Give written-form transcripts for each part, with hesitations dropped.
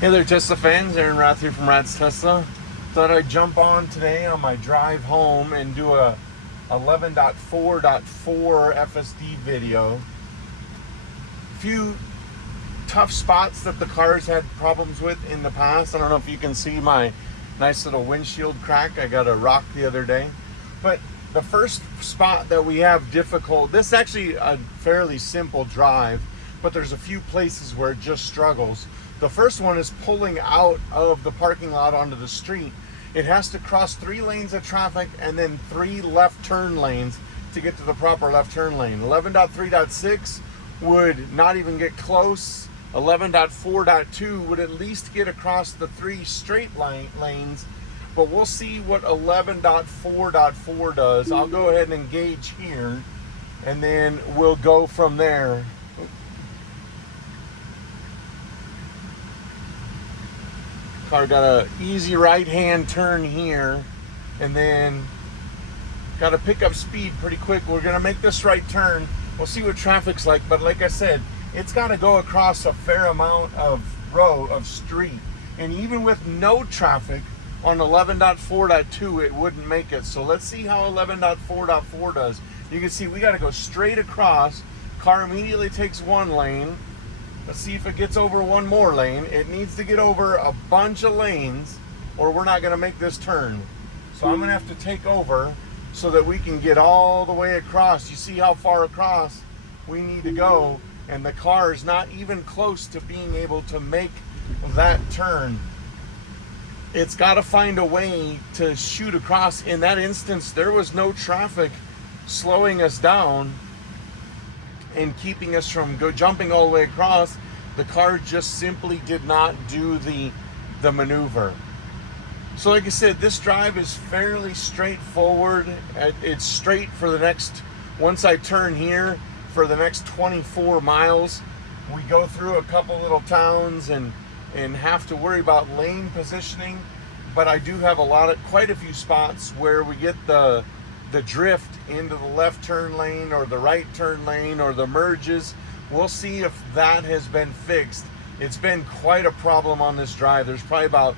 Hey there, Tesla fans. Aaron Rath here from Rad's Tesla. Thought I'd jump on today on my drive home and do a 11.4.4 FSD video. A few tough spots that the car's had problems with in the past. I don't know if you can see my nice little windshield crack. I got a rock the other day. But the first spot that we have difficult, this is actually a fairly simple drive, but there's a few places where it just struggles. The first one is pulling out of the parking lot onto the street. It has to cross 3 lanes of traffic and then 3 left turn lanes to get to the proper left turn lane. 11.3.6 would not even get close. 11.4.2 would at least get across the 3 straight lanes, but we'll see what 11.4.4 does. I'll go ahead and engage here, and then we'll go from there. Car got an easy right-hand turn here, and then got to pick up speed pretty quick. We're going to make this right turn. We'll see what traffic's like, but like I said, it's got to go across a fair amount of street, and even with no traffic on 11.4.2 it wouldn't make it. So let's see how 11.4.4 does. You can see we got to go straight across. Car immediately takes 1 lane. Let's see if it gets over 1 more lane. It needs to get over a bunch of lanes or we're not going to make this turn. So I'm going to have to take over so that we can get all the way across. You see how far across we need to go, and the car is not even close to being able to make that turn. It's got to find a way to shoot across. In that instance, there was no traffic slowing us down and keeping us from jumping all the way across. The car just simply did not do the maneuver. So like I said, this drive is fairly straightforward. It's straight for the next, once I turn here, for the next 24 miles. We go through a couple little towns and have to worry about lane positioning, but I do have quite a few spots where we get the drift into the left turn lane or the right turn lane or the merges. We'll see if that has been fixed. It's been quite a problem on this drive. There's probably about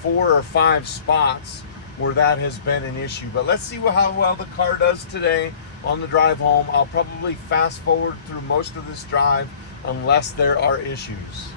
4 or 5 spots where that has been an issue. But let's see how well the car does today on the drive home. I'll probably fast forward through most of this drive unless there are issues.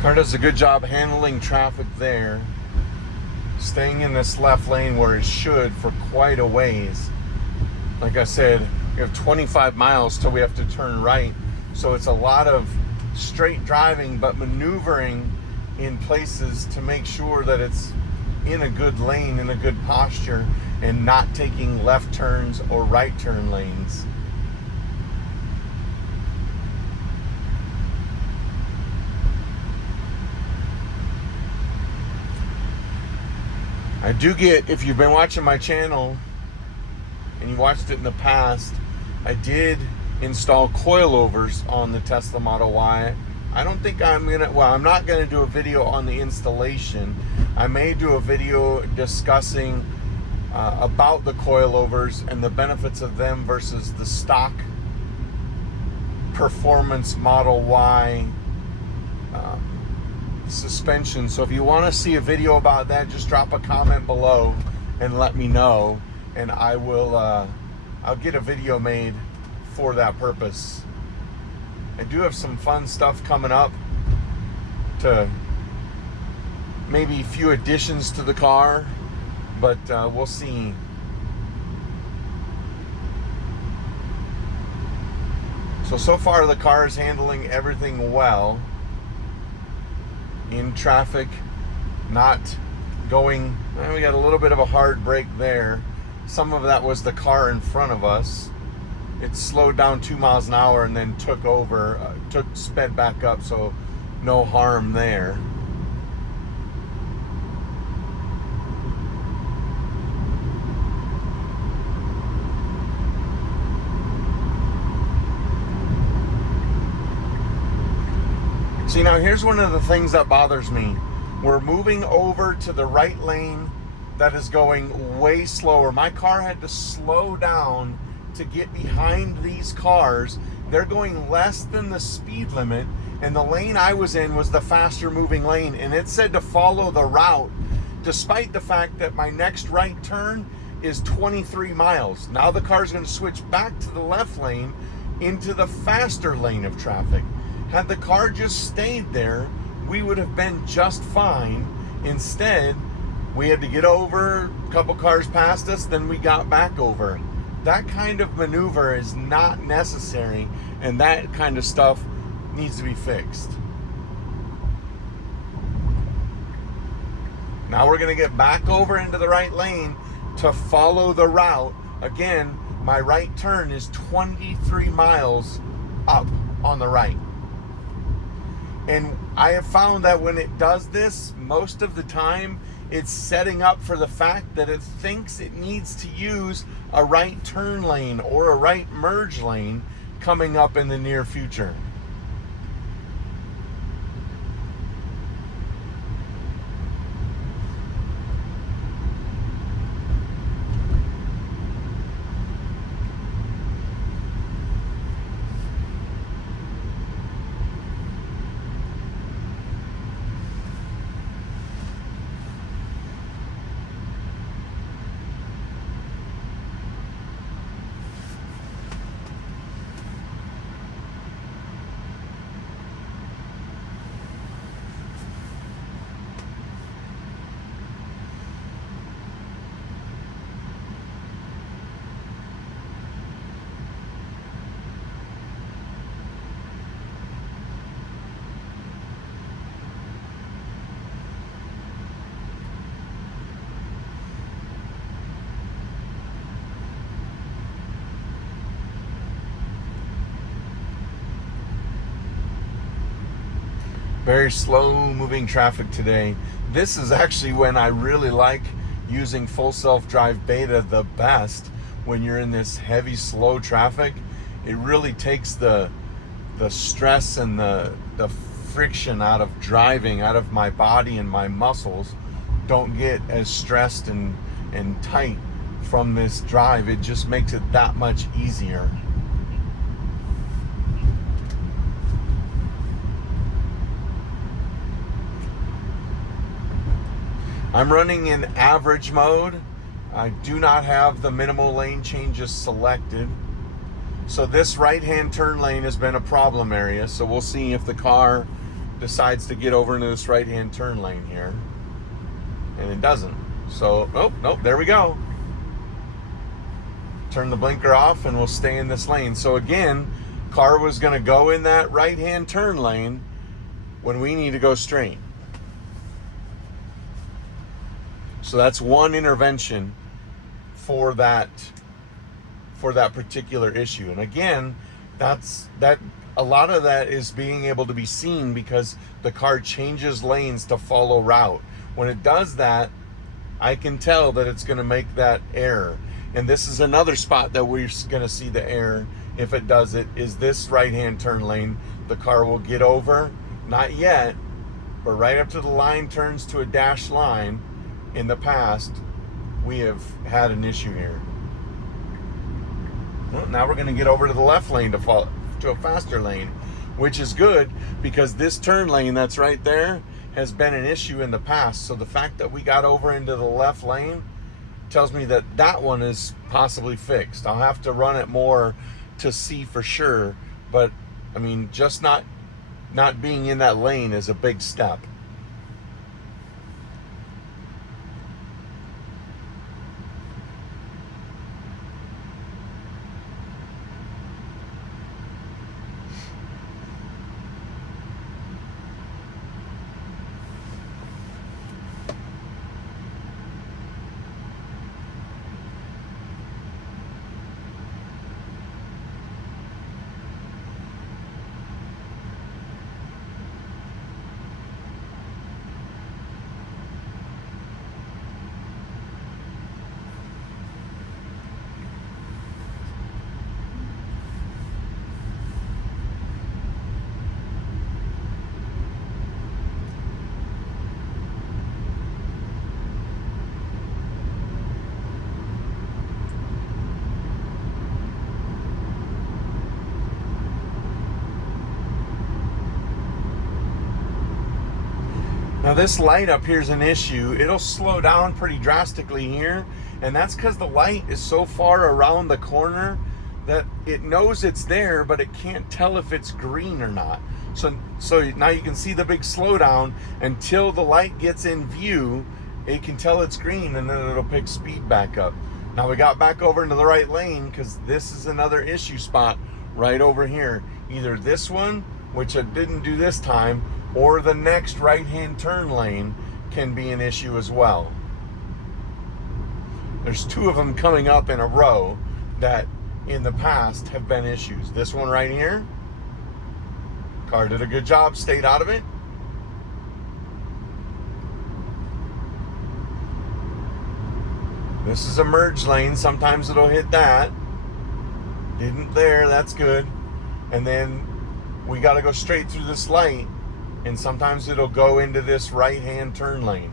Car does a good job handling traffic there, staying in this left lane where it should for quite a ways. Like I said, we have 25 miles till we have to turn right, so it's a lot of straight driving but maneuvering in places to make sure that it's in a good lane, in a good posture, and not taking left turns or right turn lanes. I do get, if you've been watching my channel and you watched it in the past, I did install coilovers on the Tesla Model Y. I don't think I'm not gonna do a video on the installation. I may do a video discussing about the coilovers and the benefits of them versus the stock performance Model Y suspension. So if you want to see a video about that, just drop a comment below and let me know, and I will I'll get a video made for that purpose. I do have some fun stuff coming up, to maybe a few additions to the car, but we'll see. So far the car is handling everything well in traffic, not going, well, we got a little bit of a hard brake there. Some of that was the car in front of us. It slowed down 2 miles an hour and then took over, sped back up, so no harm there. See, now here's one of the things that bothers me. We're moving over to the right lane that is going way slower. My car had to slow down to get behind these cars. They're going less than the speed limit, and the lane I was in was the faster moving lane, and it said to follow the route, despite the fact that my next right turn is 23 miles. Now the car's going to switch back to the left lane into the faster lane of traffic. Had the car just stayed there, we would have been just fine. Instead, we had to get over, a couple cars passed us, then we got back over. That kind of maneuver is not necessary, and that kind of stuff needs to be fixed. Now we're going to get back over into the right lane to follow the route. Again, my right turn is 23 miles up on the right. And I have found that when it does this, most of the time, it's setting up for the fact that it thinks it needs to use a right turn lane or a right merge lane coming up in the near future. Very slow moving traffic today. This is actually when I really like using full self-drive beta the best, when you're in this heavy slow traffic. It really takes the stress and the friction out of driving, out of my body, and my muscles don't get as stressed and tight from this drive. It just makes it that much easier. I'm running in average mode. I do not have the minimal lane changes selected. So this right-hand turn lane has been a problem area. So we'll see if the car decides to get over into this right-hand turn lane here. And it doesn't. So, nope, there we go. Turn the blinker off and we'll stay in this lane. So again, car was gonna go in that right-hand turn lane when we need to go straight. So that's one intervention for that particular issue. And again, that a lot of that is being able to be seen because the car changes lanes to follow route. When it does that, I can tell that it's going to make that error. And this is another spot that we're going to see the error if it does it, is this right-hand turn lane. The car will get over, not yet, but right up to the line turns to a dashed line. In the past, we have had an issue here. Well, now we're going to get over to the left lane to a faster lane, which is good because this turn lane that's right there has been an issue in the past. So the fact that we got over into the left lane tells me that that one is possibly fixed. I'll have to run it more to see for sure, but I mean, just not being in that lane is a big step. Now this light up here is an issue. It'll slow down pretty drastically here, and that's because the light is so far around the corner that it knows it's there, but it can't tell if it's green or not. So now you can see the big slowdown until the light gets in view. It can tell it's green, and then it'll pick speed back up. Now we got back over into the right lane because this is another issue spot right over here. Either this one, which I didn't do this time, or the next right-hand turn lane can be an issue as well. There's two of them coming up in a row that in the past have been issues. This one right here, car did a good job, stayed out of it. This is a merge lane. Sometimes it'll hit that. Didn't there, that's good. And then we got to go straight through this light, and sometimes it'll go into this right-hand turn lane.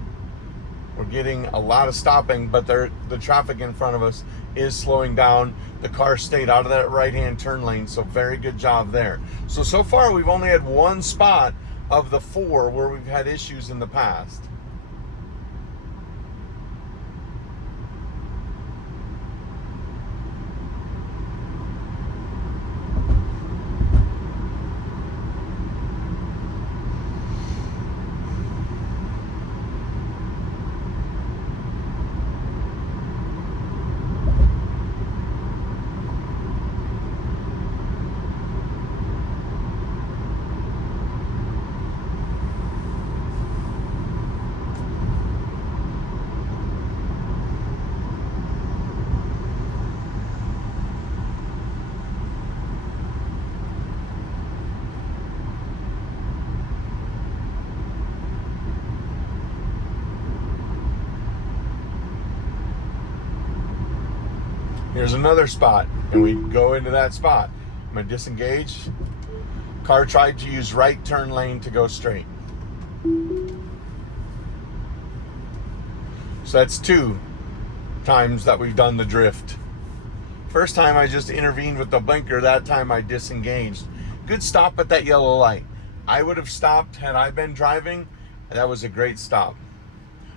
We're getting a lot of stopping, but the traffic in front of us is slowing down. The car stayed out of that right-hand turn lane, so very good job there. So far we've only had one spot of the 4 where we've had issues in the past. Here's another spot, and we go into that spot. I'm gonna disengage. Car tried to use right turn lane to go straight. So that's 2 times that we've done the drift. First time I just intervened with the blinker, that time I disengaged. Good stop at that yellow light. I would have stopped had I been driving. That was a great stop.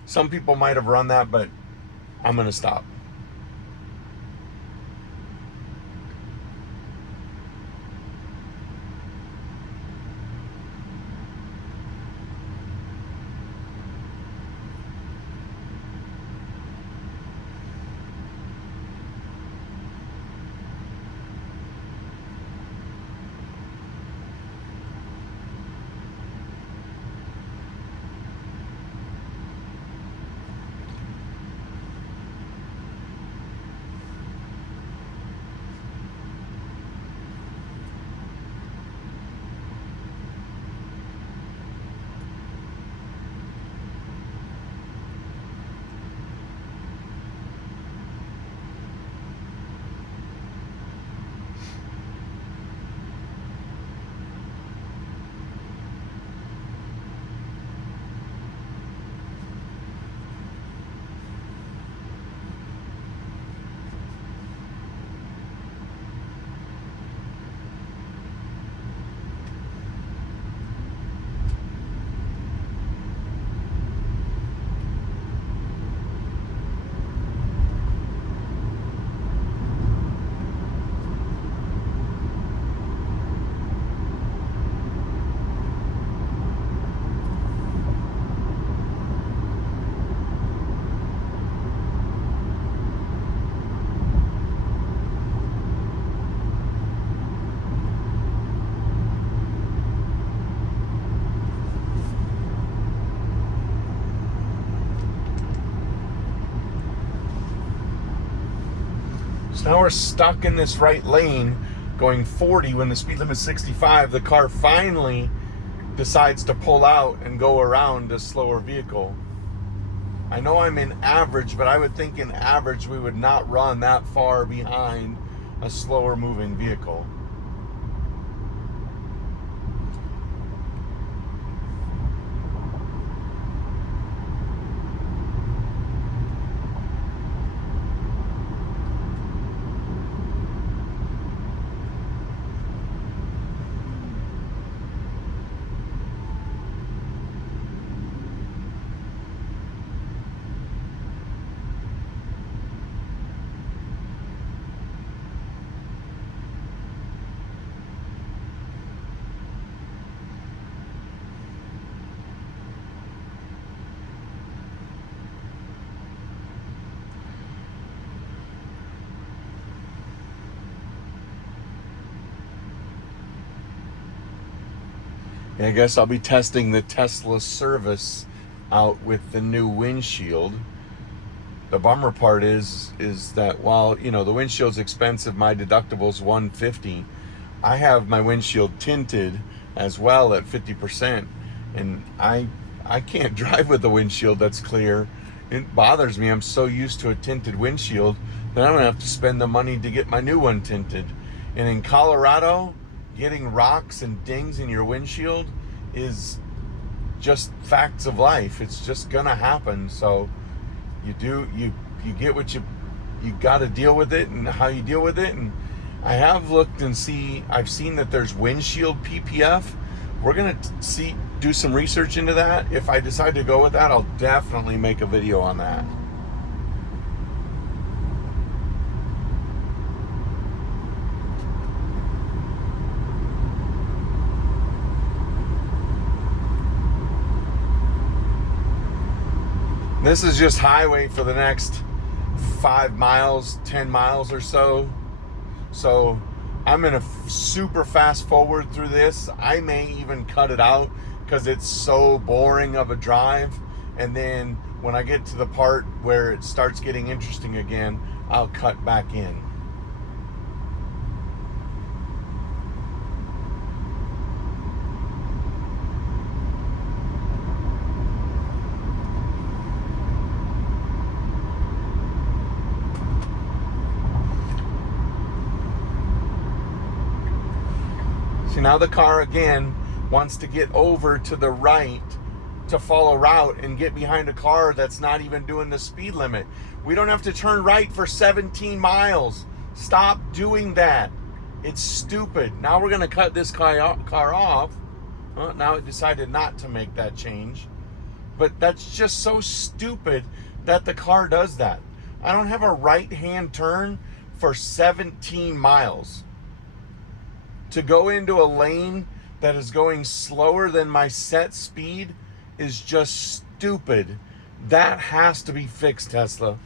Some people might have run that, but I'm gonna stop. So now we're stuck in this right lane going 40 when the speed limit is 65. The car finally decides to pull out and go around this slower vehicle. I know I'm in average, but I would think in average we would not run that far behind a slower moving vehicle. I guess I'll be testing the Tesla service out with the new windshield. The bummer part is that while, you know, the windshield's expensive, my deductible's $150. I have my windshield tinted as well at 50%, and I can't drive with the windshield that's clear. It bothers me. I'm so used to a tinted windshield that I don't have to spend the money to get my new one tinted. And in Colorado, getting rocks and dings in your windshield is just facts of life. It's just gonna happen. So you get what you got to deal with it, and how you deal with it. And I have looked and I've seen that there's windshield PPF. We're gonna do some research into that. If I decide to go with that, I'll definitely make a video on that. This is just highway for the next 5 miles, 10 miles or so. So I'm going to super fast forward through this. I may even cut it out because it's so boring of a drive. And then when I get to the part where it starts getting interesting again, I'll cut back in. Now the car again wants to get over to the right to follow route and get behind a car that's not even doing the speed limit. We don't have to turn right for 17 miles. Stop doing that. It's stupid. Now we're going to cut this car off. Well, now it decided not to make that change. But that's just so stupid that the car does that. I don't have a right-hand turn for 17 miles. To go into a lane that is going slower than my set speed is just stupid. That has to be fixed, Tesla.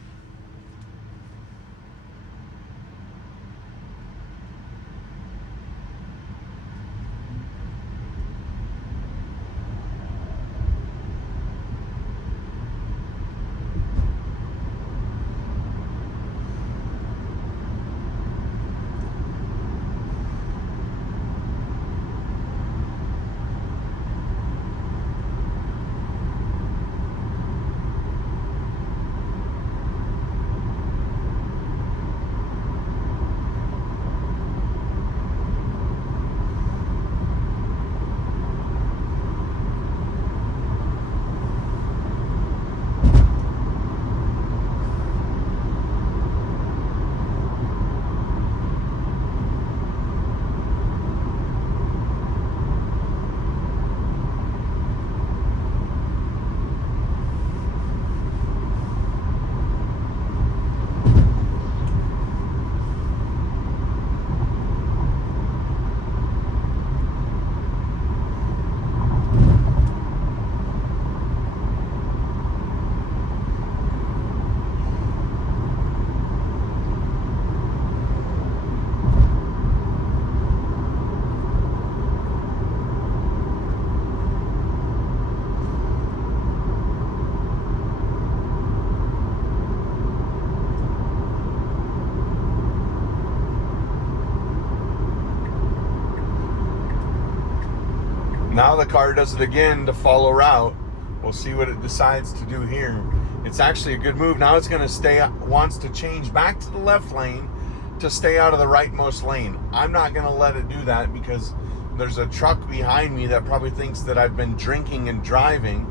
Now the car does it again to follow route. We'll see what it decides to do here. It's actually a good move. Now it's going to wants to change back to the left lane to stay out of the rightmost lane. I'm not going to let it do that because there's a truck behind me that probably thinks that I've been drinking and driving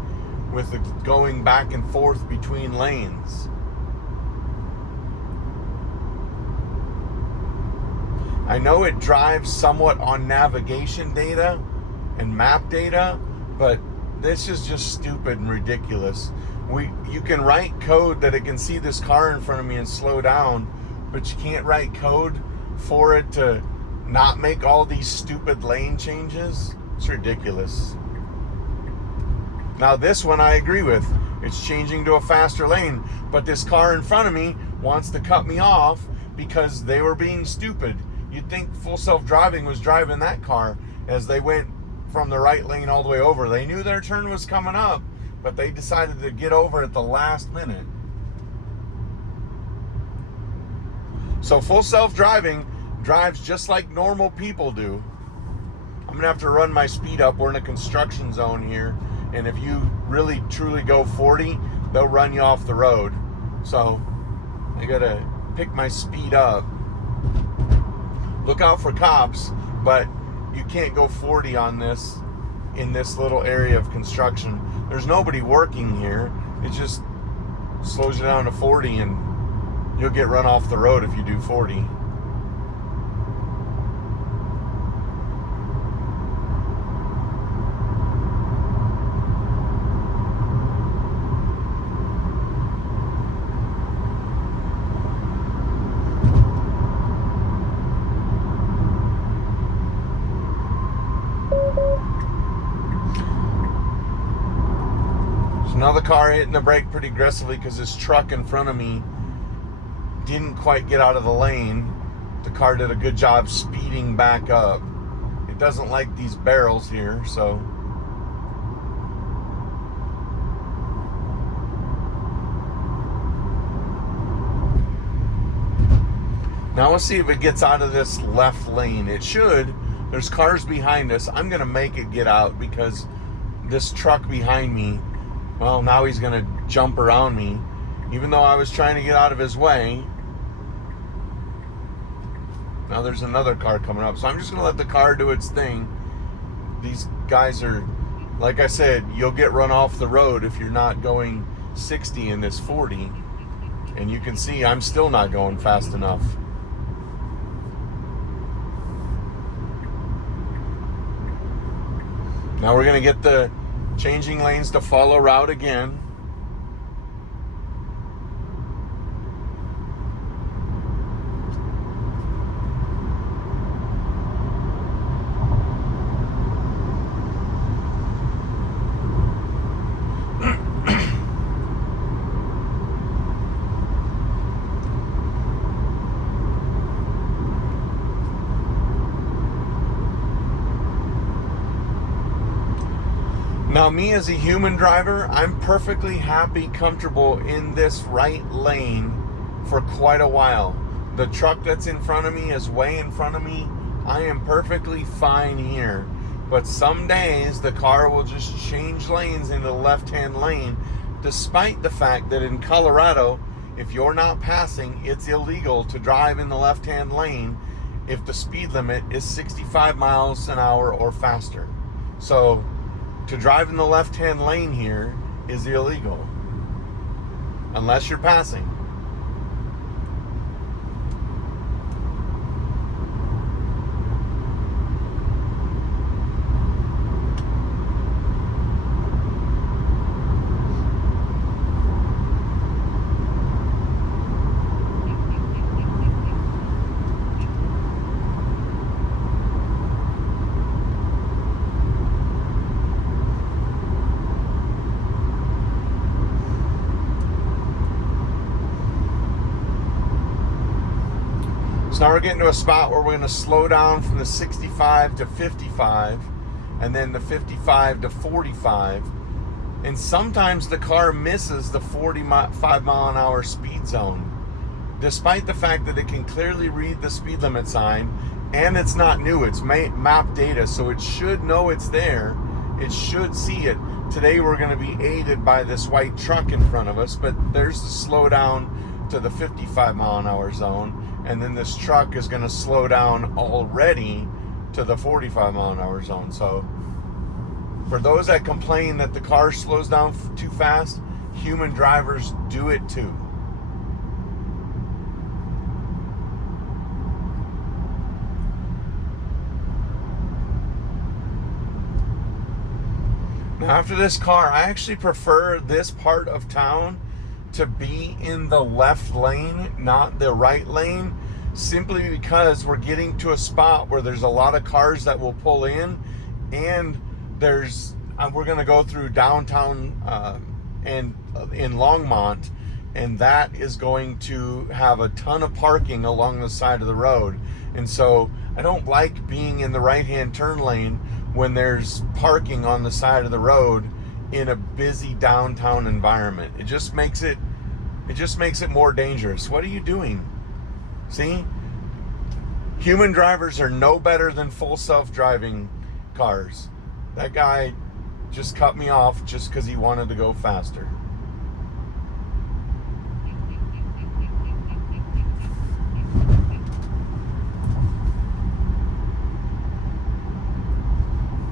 with it going back and forth between lanes. I know it drives somewhat on navigation data and map data, but this is just stupid and ridiculous. You can write code that it can see this car in front of me and slow down, but you can't write code for it to not make all these stupid lane changes. It's ridiculous. Now this one I agree with. It's changing to a faster lane, but this car in front of me wants to cut me off because they were being stupid. You'd think full self-driving was driving that car as they went from the right lane all the way over. They knew their turn was coming up, but they decided to get over at the last minute. So full self-driving drives just like normal people do. I'm gonna have to run my speed up. We're in a construction zone here, and if you really truly go 40, they'll run you off the road. So I gotta pick my speed up. Look out for cops, but you can't go 40 on this in this little area of construction. There's nobody working here. It just slows you down to 40 and you'll get run off the road if you do 40. Now the car hitting the brake pretty aggressively because this truck in front of me didn't quite get out of the lane. The car did a good job speeding back up. It doesn't like these barrels here, so. Now we'll see if it gets out of this left lane. It should. There's cars behind us. I'm gonna make it get out because this truck behind me, well, now he's going to jump around me, even though I was trying to get out of his way. Now there's another car coming up, so I'm just going to let the car do its thing. These guys are, like I said, you'll get run off the road if you're not going 60 in this 40. And you can see I'm still not going fast enough. Now we're going to get the changing lanes to follow route again. Now me as a human driver, I'm perfectly happy, comfortable in this right lane for quite a while. The truck that's in front of me is way in front of me. I am perfectly fine here. But some days the car will just change lanes into the left-hand lane, despite the fact that in Colorado, if you're not passing, it's illegal to drive in the left-hand lane if the speed limit is 65 miles an hour or faster. So to drive in the left-hand lane here is illegal unless you're passing. Now we're getting to a spot where we're going to slow down from the 65 to 55 and then the 55 to 45. And sometimes the car misses the 45 mile an hour speed zone, despite the fact that it can clearly read the speed limit sign, and it's not new, it's map data, so it should know it's there. it should see it. Today we're going to be aided by this white truck in front of us, but there's the slow down to the 55 mile an hour zone, and then this truck is going to slow down already to the 45 mile an hour zone. So for those that complain that the car slows down too fast, human drivers do it too. Now after this car, I actually prefer this part of town to be in the left lane, not the right lane, simply because we're getting to a spot where there's a lot of cars that will pull in, and we're going to go through downtown and in Longmont, and that is going to have a ton of parking along the side of the road. And so I don't like being in the right-hand turn lane when there's parking on the side of the road in a busy downtown environment. It just makes it more dangerous. What are you doing? See? Human drivers are no better than full self-driving cars. That guy just cut me off just because he wanted to go faster.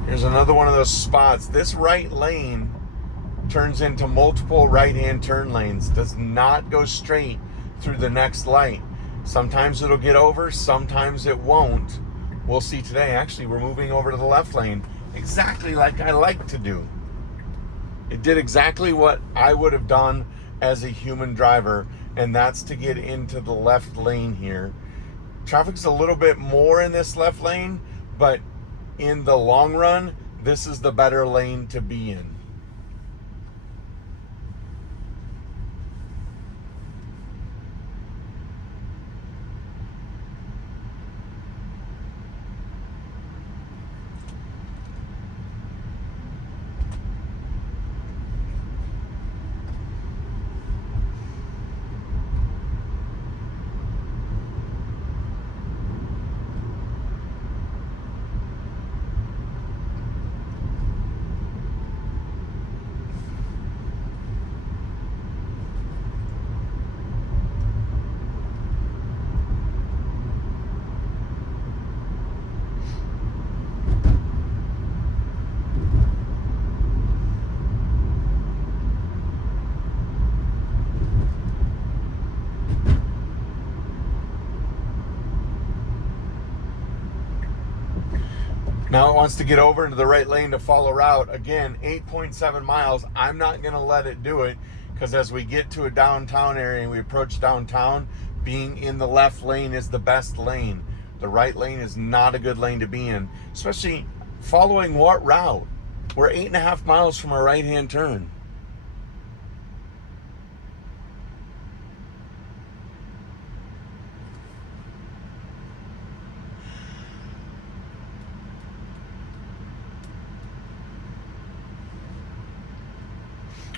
Here's another one of those spots. This right lane turns into multiple right-hand turn lanes. Does not go straight through the next light. Sometimes it'll get over, sometimes it won't. We'll see today. Actually, we're moving over to the left lane, exactly like I like to do. It did exactly what I would have done as a human driver, and that's to get into the left lane here. Traffic's a little bit more in this left lane, but in the long run, this is the better lane to be in. Now it wants to get over into the right lane to follow route. Again, 8.7 miles. I'm not going to let it do it, because as we get to a downtown area and we approach downtown, being in the left lane is the best lane. The right lane is not a good lane to be in, especially following what route? We're 8.5 miles from a right-hand turn.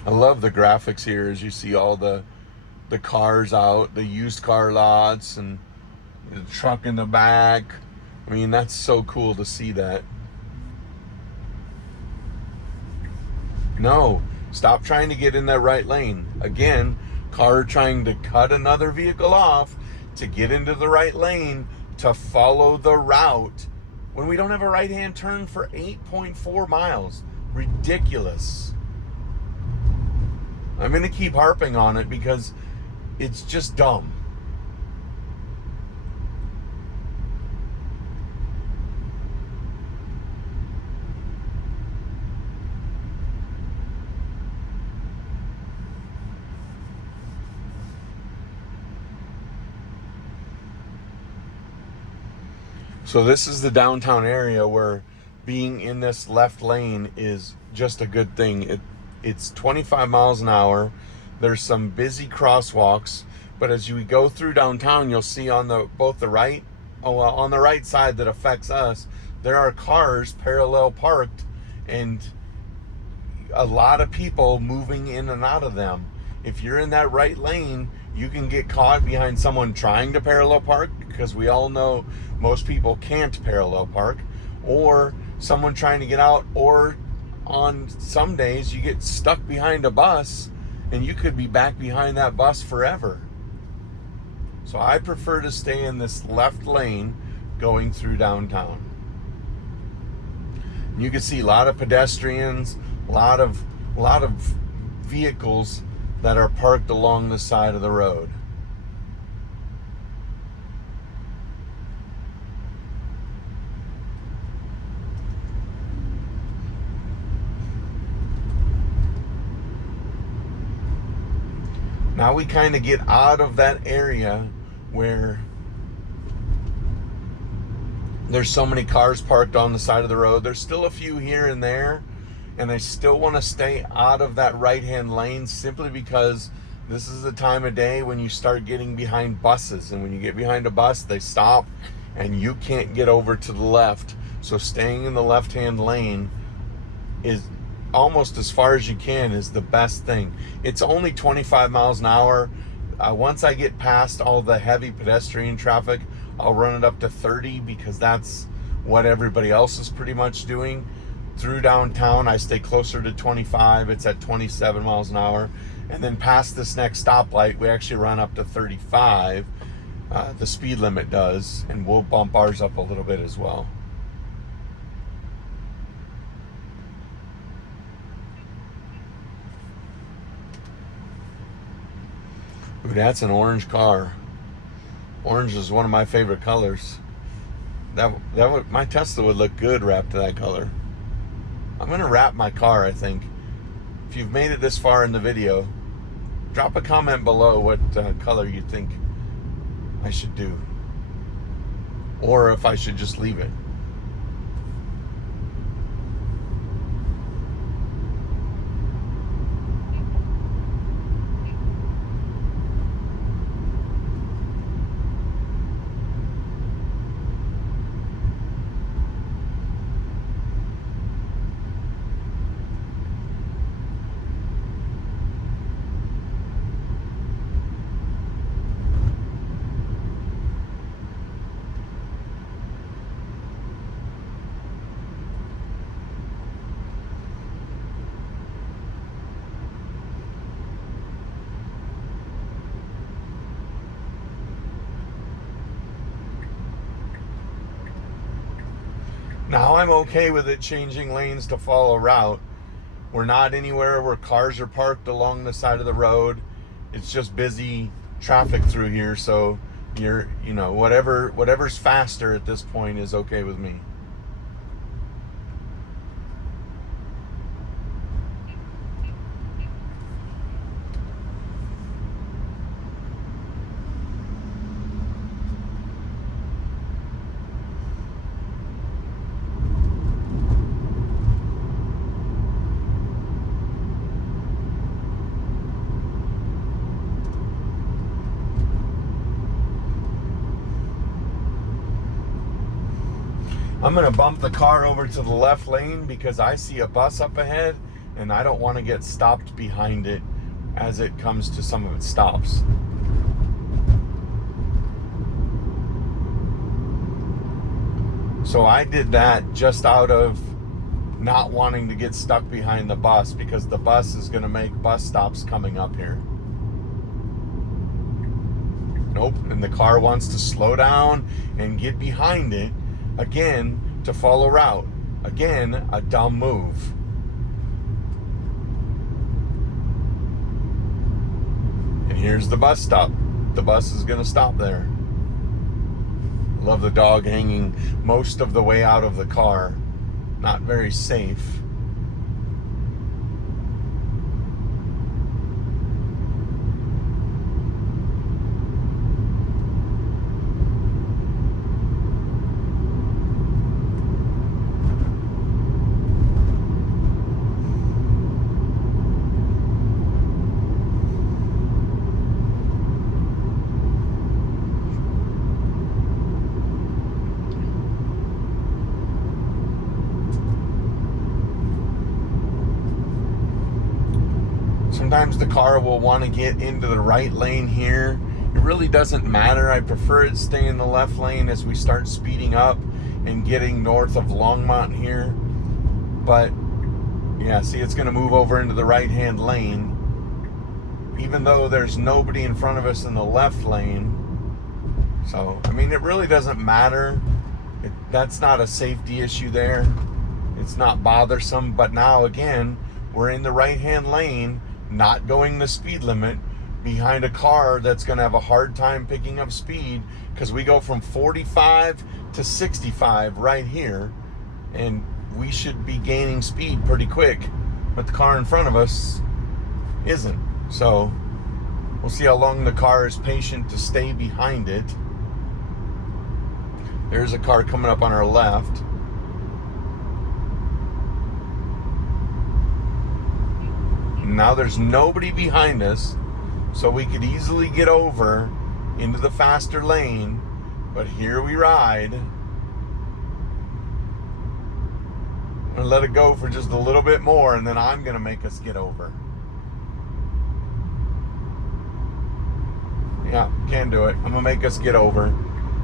I love the graphics here as you see all the cars out, the used car lots, and the truck in the back. I mean, that's so cool to see that. No, stop trying to get in that right lane. Again, car trying to cut another vehicle off to get into the right lane to follow the route when we don't have a right-hand turn for 8.4 miles. Ridiculous. I'm going to keep harping on it because it's just dumb. So this is the downtown area where being in this left lane is just a good thing. It's 25 miles an hour. There's some busy crosswalks, but as you go through downtown, you'll see on the right side that affects us, there are cars parallel parked and a lot of people moving in and out of them. If you're in that right lane, you can get caught behind someone trying to parallel park, because we all know most people can't parallel park, or someone trying to get out, or on some days you get stuck behind a bus and you could be back behind that bus forever. So I prefer to stay in this left lane going through downtown. You can see a lot of pedestrians, a lot of vehicles that are parked along the side of the road. Now we kind of get out of that area where there's so many cars parked on the side of the road. There's still a few here and there, and I still want to stay out of that right-hand lane simply because this is the time of day when you start getting behind buses, and when you get behind a bus, they stop and you can't get over to the left. So staying in the left-hand lane is almost as far as you can is the best thing. It's only 25 miles an hour. Once I get past all the heavy pedestrian traffic, I'll run it up to 30 because that's what everybody else is pretty much doing. Through downtown, I stay closer to 25. It's at 27 miles an hour. And then past this next stoplight, we actually run up to 35. The speed limit does, and we'll bump ours up a little bit as well. Ooh, that's an orange car. Orange is one of my favorite colors. My Tesla would look good wrapped to that color. I'm gonna wrap my car, I think. If you've made it this far in the video, drop a comment below what color you think I should do, or if I should just leave it. Now I'm okay with it changing lanes to follow route. We're not anywhere where cars are parked along the side of the road. It's just busy traffic through here, so whatever's faster at this point is okay with me. I'm gonna bump the car over to the left lane because I see a bus up ahead and I don't want to get stopped behind it as it comes to some of its stops. So I did that just out of not wanting to get stuck behind the bus because the bus is gonna make bus stops coming up here. Nope, and the car wants to slow down and get behind it. Again, to follow route. Again, a dumb move. And here's the bus stop. The bus is going to stop there. I love the dog hanging most of the way out of the car. Not very safe. Sometimes the car will want to get into the right lane here. It really doesn't matter. I prefer it stay in the left lane as we start speeding up and getting north of Longmont here. But Yeah, see, it's going to move over into the right-hand lane, even though there's nobody in front of us in the left lane. So, I mean, it really doesn't matter. That's not a safety issue there. It's not bothersome. But now, again, we're in the right-hand lane, not going the speed limit, behind a car that's going to have a hard time picking up speed, because we go from 45 to 65 right here, and we should be gaining speed pretty quick, but the car in front of us isn't. So we'll see how long the car is patient to stay behind it. There's a car coming up on our left. Now there's nobody behind us, so we could easily get over into the faster lane, but here we ride. I'm going to let it go for just a little bit more, and then I'm going to make us get over. Yeah, can do it. I'm going to make us get over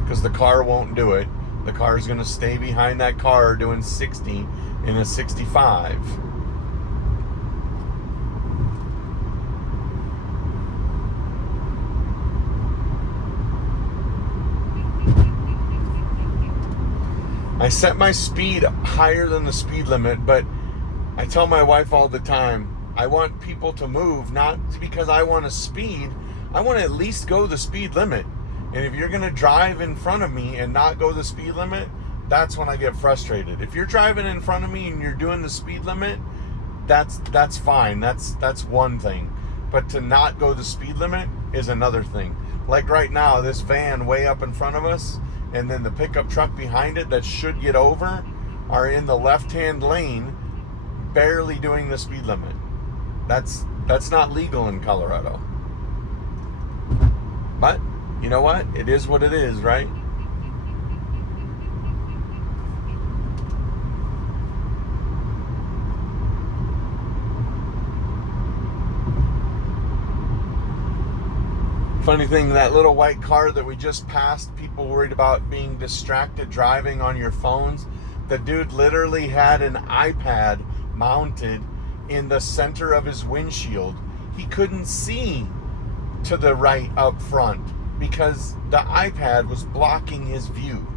because the car won't do it. The car is going to stay behind that car doing 60 in a 65. I set my speed higher than the speed limit, but I tell my wife all the time, I want people to move, not because I want to speed. I want to at least go the speed limit. And if you're going to drive in front of me and not go the speed limit, that's when I get frustrated. If you're driving in front of me and you're doing the speed limit, that's fine. That's one thing. But to not go the speed limit is another thing. Like right now, this van way up in front of us, and then the pickup truck behind it that should get over, are in the left-hand lane, barely doing the speed limit. That's not legal in Colorado. But you know what? It is what it is, right? Funny thing, that little white car that we just passed, people worried about being distracted driving on your phones. The dude literally had an iPad mounted in the center of his windshield. He couldn't see to the right up front because the iPad was blocking his view.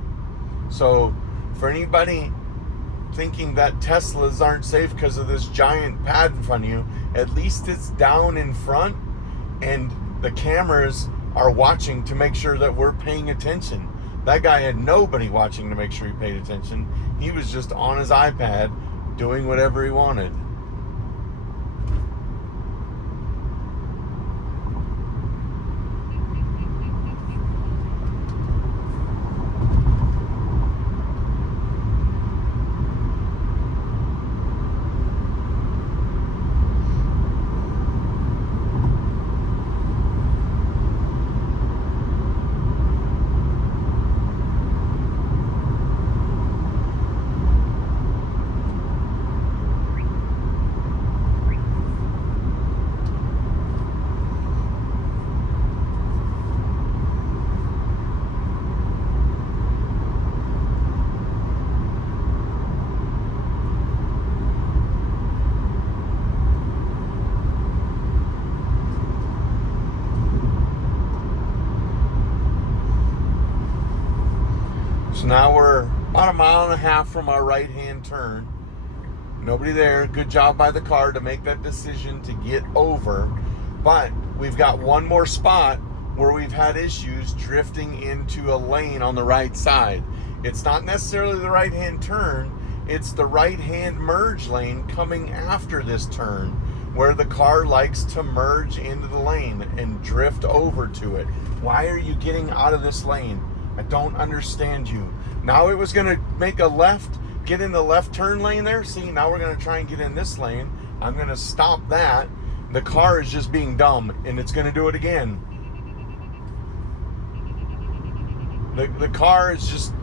So for anybody thinking that Teslas aren't safe because of this giant pad in front of you, at least it's down in front, and the cameras are watching to make sure that we're paying attention. That guy had nobody watching to make sure he paid attention. He was just on his iPad doing whatever he wanted. So now we're about a mile and a half from our right-hand turn. Nobody there. Good job by the car to make that decision to get over. But we've got one more spot where we've had issues drifting into a lane on the right side. It's not necessarily the right-hand turn. It's the right-hand merge lane coming after this turn, where the car likes to merge into the lane and drift over to it. Why are you getting out of this lane? I don't understand you. Now it was going to make a left, get in the left turn lane there. See, now we're going to try and get in this lane. I'm going to stop that. The car is just being dumb, and it's going to do it again. The car is just,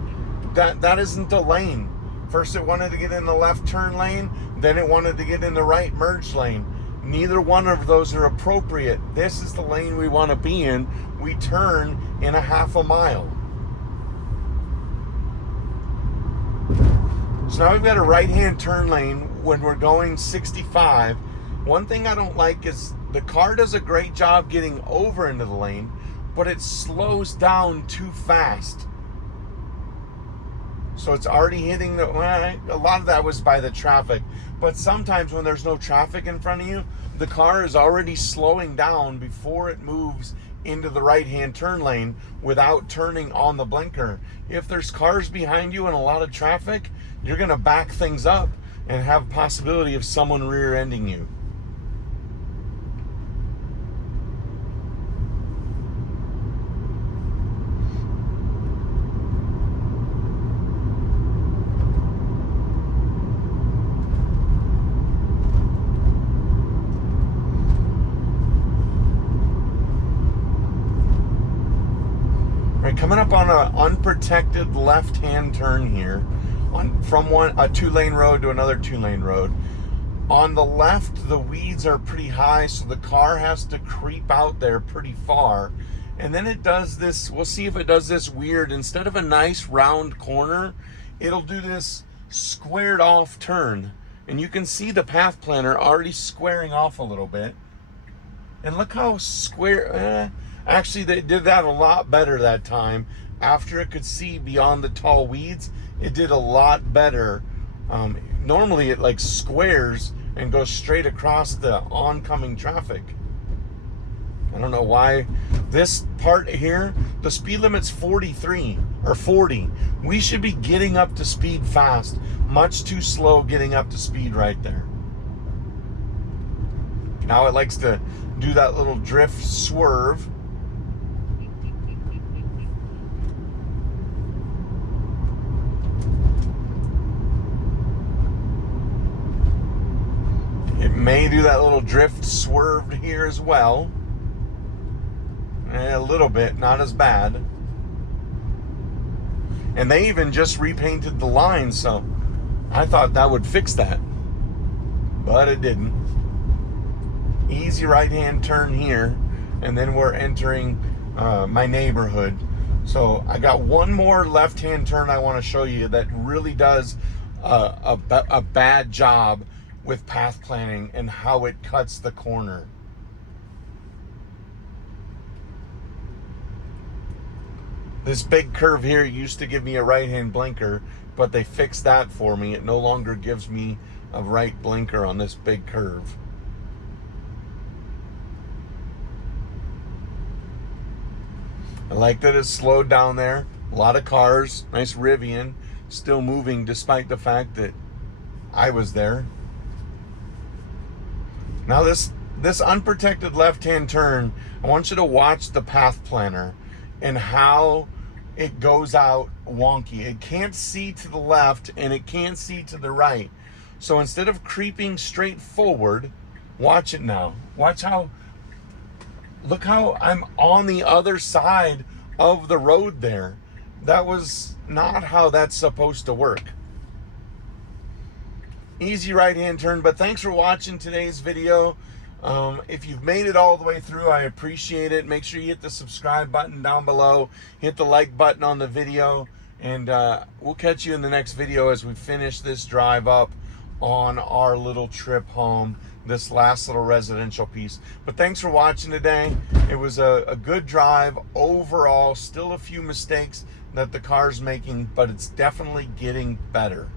that isn't a lane. First it wanted to get in the left turn lane, then it wanted to get in the right merge lane. Neither one of those are appropriate. This is the lane we want to be in. We turn in a half a mile. So now we've got a right-hand turn lane when we're going 65, one thing I don't like is the car does a great job getting over into the lane, but it slows down too fast. So it's already hitting the, well, a lot of that was by the traffic, but sometimes when there's no traffic in front of you, the car is already slowing down before it moves into the right-hand turn lane without turning on the blinker. If there's cars behind you and a lot of traffic, you're gonna back things up and have possibility of someone rear-ending you. Coming up on an unprotected left-hand turn here, from a two-lane road to another two-lane road. On the left, the weeds are pretty high, so the car has to creep out there pretty far. And then it does this, we'll see if it does this weird, instead of a nice round corner, it'll do this squared off turn. And you can see the path planner already squaring off a little bit. And look how square, actually, they did that a lot better that time. After it could see beyond the tall weeds, it did a lot better. Normally it like squares and goes straight across the oncoming traffic. I don't know why. This part here, the speed limit's 43 or 40. We should be getting up to speed fast. Much too slow getting up to speed right there. Now it likes to do that little drift swerve. It may do that little drift swerve here as well. A little bit, not as bad. And they even just repainted the line, so I thought that would fix that. But it didn't. Easy right-hand turn here, and then we're entering my neighborhood. So I got one more left-hand turn I want to show you that really does a bad job with path planning and how it cuts the corner. This big curve here used to give me a right-hand blinker, but they fixed that for me. It no longer gives me a right blinker on this big curve. I like that it's slowed down there. A lot of cars, nice Rivian, still moving despite the fact that I was there. Now this unprotected left-hand turn, I want you to watch the path planner and how it goes out wonky. It can't see to the left and it can't see to the right. So instead of creeping straight forward, watch it now. Watch how, look how I'm on the other side of the road there. That was not how that's supposed to work. Easy right-hand turn, but thanks for watching today's video. If you've made it all the way through, I appreciate it. Make sure you hit the subscribe button down below, hit the like button on the video, and we'll catch you in the next video as we finish this drive up on our little trip home, this last little residential piece. But thanks for watching today. It was a good drive overall. Still a few mistakes that the car's making, but it's definitely getting better.